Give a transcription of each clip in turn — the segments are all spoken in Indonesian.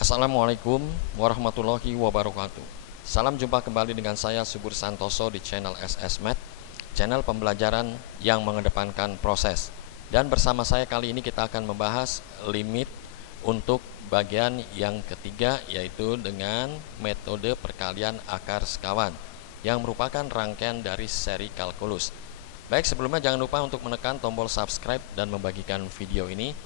Assalamualaikum warahmatullahi wabarakatuh. Salam jumpa kembali dengan saya Subur Santoso di channel SS Math, channel pembelajaran yang mengedepankan proses. Dan bersama saya kali ini kita akan membahas limit untuk bagian yang ketiga, yaitu dengan metode perkalian akar sekawan yang merupakan rangkaian dari seri kalkulus. Baik, sebelumnya jangan lupa untuk menekan tombol subscribe dan membagikan video ini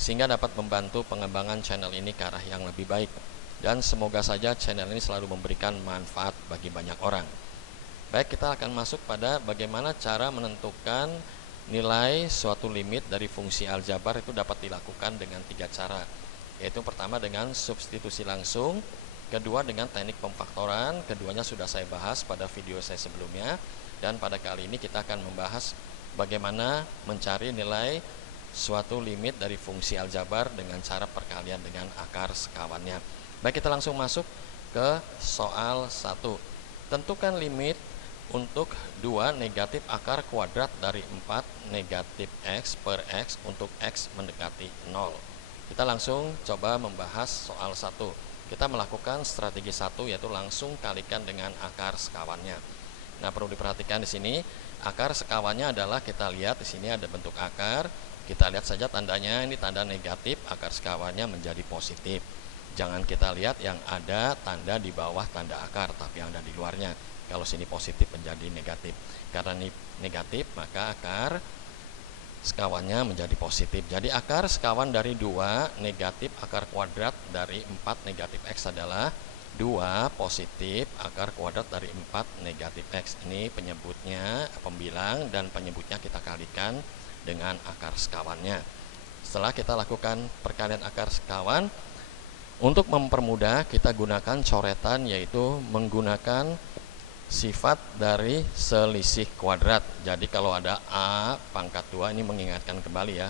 sehingga dapat membantu pengembangan channel ini ke arah yang lebih baik, dan semoga saja channel ini selalu memberikan manfaat bagi banyak orang. Baik, kita akan masuk pada bagaimana cara menentukan nilai suatu limit dari fungsi aljabar. Itu dapat dilakukan dengan 3 cara, yaitu pertama dengan substitusi langsung, kedua dengan teknik pemfaktoran, keduanya sudah saya bahas pada video saya sebelumnya, dan pada kali ini kita akan membahas bagaimana mencari nilai suatu limit dari fungsi aljabar dengan cara perkalian dengan akar sekawannya. Baik, kita langsung masuk ke soal 1. Tentukan limit untuk 2 negatif akar kuadrat dari 4 negatif x per x untuk x mendekati 0. Kita langsung coba membahas soal 1. Kita melakukan strategi 1, yaitu langsung kalikan dengan akar sekawannya. Nah, perlu diperhatikan di sini akar sekawannya adalah, kita lihat di sini ada bentuk akar. Kita lihat saja tandanya, ini tanda negatif, akar sekawannya menjadi positif. Jangan kita lihat yang ada tanda di bawah tanda akar, tapi yang ada di luarnya. Kalau sini positif menjadi negatif. Karena ini negatif, maka akar sekawannya menjadi positif. Jadi akar sekawan dari 2 negatif akar kuadrat dari 4 negatif x adalah 2 positif akar kuadrat dari 4 negatif x. Ini penyebutnya pembilang, dan penyebutnya kita kalikan dengan akar sekawannya. Setelah kita lakukan perkalian akar sekawan, untuk mempermudah kita gunakan coretan, yaitu menggunakan sifat dari selisih kuadrat. Jadi kalau ada A pangkat 2, ini mengingatkan kembali ya,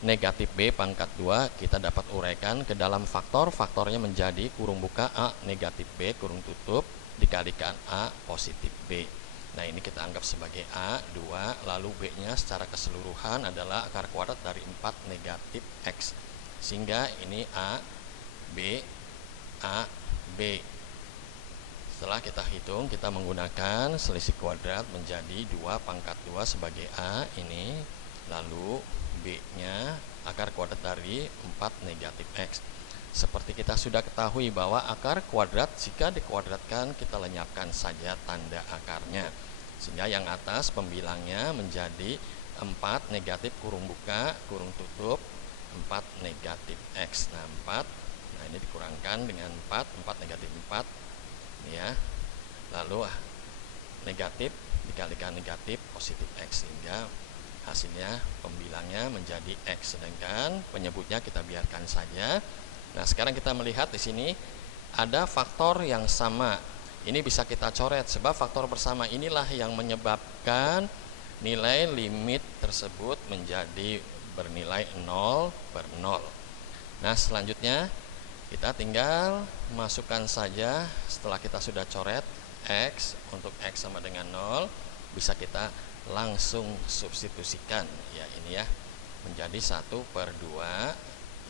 negatif B pangkat 2, kita dapat uraikan ke dalam faktor. Faktornya menjadi kurung buka A negatif B kurung tutup dikalikan A positif B. Nah, ini kita anggap sebagai A, 2, lalu B-nya secara keseluruhan adalah akar kuadrat dari 4 negatif X. Sehingga ini A, B, A, B. Setelah kita hitung, kita menggunakan selisih kuadrat menjadi 2 pangkat 2 sebagai A ini, lalu B-nya akar kuadrat dari 4 negatif X. Seperti kita sudah ketahui bahwa akar kuadrat jika dikuadratkan kita lenyapkan saja tanda akarnya, sehingga yang atas pembilangnya menjadi 4 negatif kurung buka kurung tutup 4 negatif x. Nah, 4, nah ini dikurangkan dengan 4 negatif 4 ini ya, lalu negatif dikalikan negatif positif x, sehingga hasilnya pembilangnya menjadi x, sedangkan penyebutnya kita biarkan saja. Nah, sekarang kita melihat di sini ada faktor yang sama. Ini bisa kita coret, sebab faktor bersama inilah yang menyebabkan nilai limit tersebut menjadi bernilai 0 per 0. Nah, selanjutnya kita tinggal masukkan saja, setelah kita sudah coret x, untuk x sama dengan 0, bisa kita langsung substitusikan ya, ini ya, menjadi 1 per 2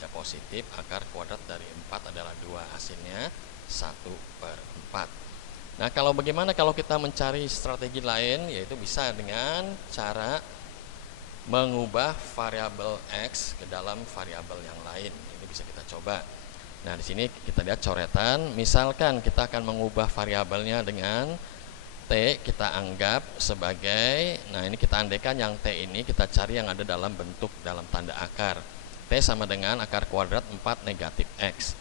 ya, positif akar kuadrat dari 4 adalah 2, hasilnya 1 per 4. Nah, bagaimana kalau kita mencari strategi lain, yaitu bisa dengan cara mengubah variabel x ke dalam variabel yang lain. Ini bisa kita coba. Nah, di sini kita lihat coretan, misalkan kita akan mengubah variabelnya dengan T, kita anggap sebagai, nah ini kita andaikan yang T ini kita cari yang ada dalam bentuk dalam tanda akar. T sama dengan akar kuadrat 4 negatif X.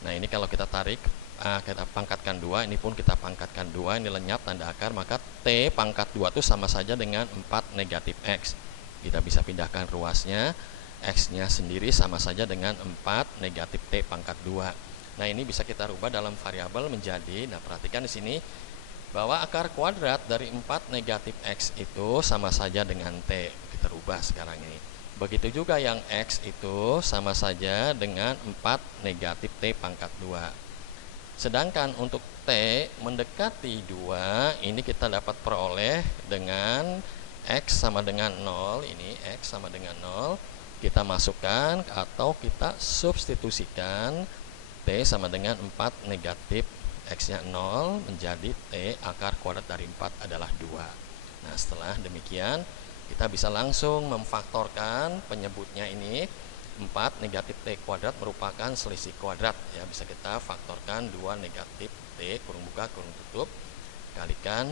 Nah, ini kalau kita tarik, kita pangkatkan 2, ini pun kita pangkatkan 2, ini lenyap tanda akar, maka T pangkat 2 itu sama saja dengan 4 negatif X. Kita bisa pindahkan ruasnya, X-nya sendiri sama saja dengan 4 negatif T pangkat 2. Nah, ini bisa kita rubah dalam variabel menjadi, nah perhatikan di sini, bahwa akar kuadrat dari 4 negatif X itu sama saja dengan T. Kita rubah sekarang ini. Begitu juga yang X itu sama saja dengan 4 negatif T pangkat 2. Sedangkan untuk T mendekati 2, ini kita dapat peroleh dengan X sama dengan 0. Ini X sama dengan 0. Kita masukkan atau kita substitusikan T sama dengan 4 negatif X-nya 0 menjadi T akar kuadrat dari 4 adalah 2. Nah, setelah demikian kita bisa langsung memfaktorkan penyebutnya ini. 4 negatif T kuadrat merupakan selisih kuadrat ya, bisa kita faktorkan 2 negatif T kurung buka kurung tutup kalikan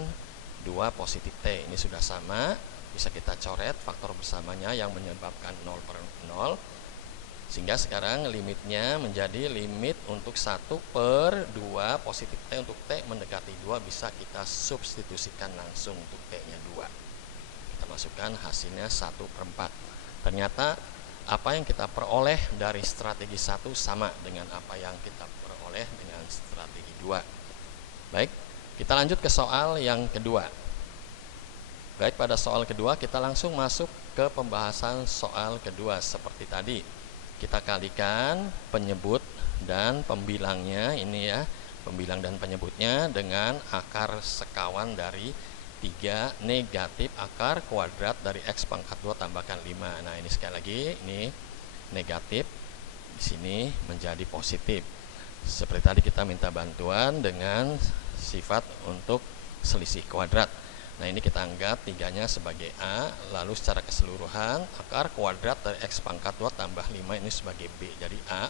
2 positif T. Ini sudah sama, bisa kita coret faktor bersamanya yang menyebabkan 0 per 0, sehingga sekarang limitnya menjadi limit untuk 1 per 2 positif T untuk T mendekati 2 bisa kita substitusikan langsung untuk T nya 2. Kita masukkan hasilnya 1 per 4. Ternyata apa yang kita peroleh dari strategi 1 sama dengan apa yang kita peroleh dengan strategi 2. Baik, kita lanjut ke soal yang kedua. Baik, pada soal kedua kita langsung masuk ke pembahasan soal kedua. Seperti tadi, kita kalikan penyebut dan pembilangnya ini ya, pembilang dan penyebutnya dengan akar sekawan dari 3 negatif akar kuadrat dari X pangkat 2 tambahkan 5. Nah, ini sekali lagi, ini negatif, di sini menjadi positif. Seperti tadi kita minta bantuan dengan sifat untuk selisih kuadrat. Nah, ini kita anggap 3-nya sebagai A, lalu secara keseluruhan akar kuadrat dari X pangkat 2 tambah 5 ini sebagai B. Jadi A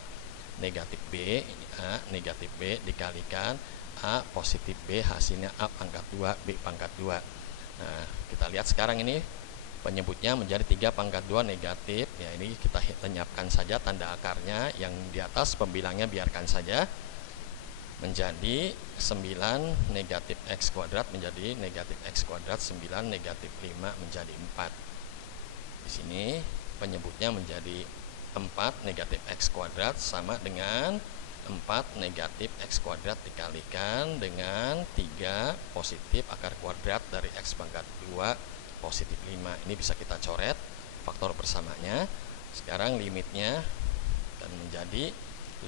negatif B, ini A negatif B dikalikan A positif B, hasilnya A pangkat 2 B pangkat 2. Nah, kita lihat sekarang ini penyebutnya menjadi 3 pangkat 2 negatif ya, ini kita lenyapkan saja tanda akarnya, yang di atas pembilangnya biarkan saja, menjadi 9 negatif X kuadrat menjadi negatif X kuadrat, 9 negatif 5 menjadi 4. Di sini penyebutnya menjadi 4 negatif X kuadrat sama dengan 4 negatif X kuadrat dikalikan dengan 3 positif akar kuadrat dari X pangkat 2 positif 5. Ini bisa kita coret faktor bersamanya. Sekarang limitnya akan menjadi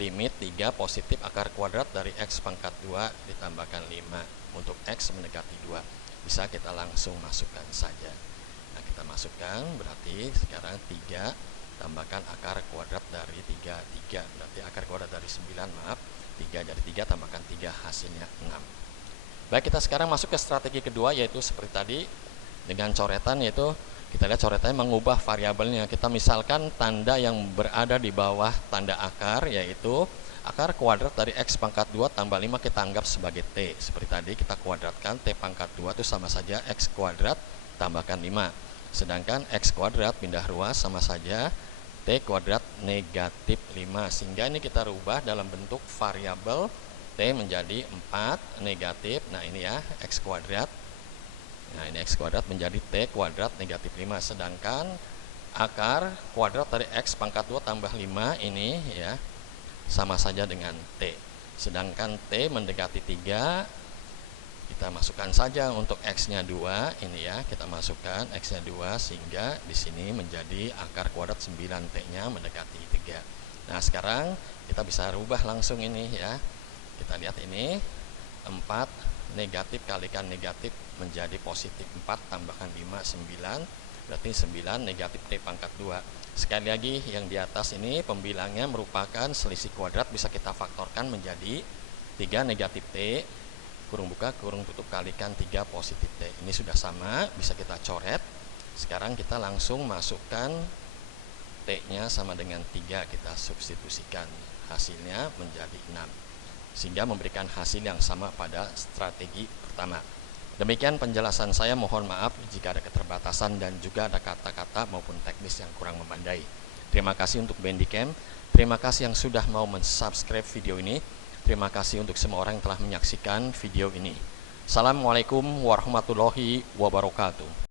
limit 3 positif akar kuadrat dari X pangkat 2 ditambahkan 5 untuk X mendekati 2. Bisa kita langsung masukkan saja. Nah, kita masukkan berarti sekarang 3 tambahkan akar kuadrat dari 3, berarti akar kuadrat dari 9, maaf, 3 dari 3 tambahkan 3 hasilnya 6. Baik, kita sekarang masuk ke strategi kedua, yaitu seperti tadi dengan coretan, yaitu kita lihat coretannya mengubah variabelnya. Kita misalkan tanda yang berada di bawah tanda akar, yaitu akar kuadrat dari X pangkat 2 tambah 5 kita anggap sebagai T. Seperti tadi kita kuadratkan T pangkat 2 itu sama saja X kuadrat tambahkan 5. Sedangkan X kuadrat pindah ruas sama saja T kuadrat negatif 5, sehingga ini kita rubah dalam bentuk variabel T menjadi 4 negatif, nah ini ya X kuadrat, nah ini X kuadrat menjadi T kuadrat negatif 5, sedangkan akar kuadrat dari X pangkat 2 tambah 5 ini ya sama saja dengan T, sedangkan T mendekati 3 kita masukkan saja untuk X-nya 2, ini ya, kita masukkan X-nya 2 sehingga di sini menjadi akar kuadrat 9T-nya mendekati 3. Nah, sekarang kita bisa rubah langsung ini ya. Kita lihat ini 4 negatif kalikan negatif menjadi positif 4 tambahkan 5 9, berarti 9 negatif T pangkat 2. Sekali lagi yang di atas ini pembilangnya merupakan selisih kuadrat, bisa kita faktorkan menjadi 3 negatif T kurung buka kurung tutup kalikan 3 positif T. Ini sudah sama, bisa kita coret. Sekarang kita langsung masukkan T-nya sama dengan 3, kita substitusikan, hasilnya menjadi 6, sehingga memberikan hasil yang sama pada strategi pertama. Demikian penjelasan saya, mohon maaf jika ada keterbatasan dan juga ada kata-kata maupun teknis yang kurang memadai. Terima kasih untuk Bandicam, terima kasih yang sudah mau mensubscribe video ini. Terima kasih untuk semua orang yang telah menyaksikan video ini. Assalamualaikum warahmatullahi wabarakatuh.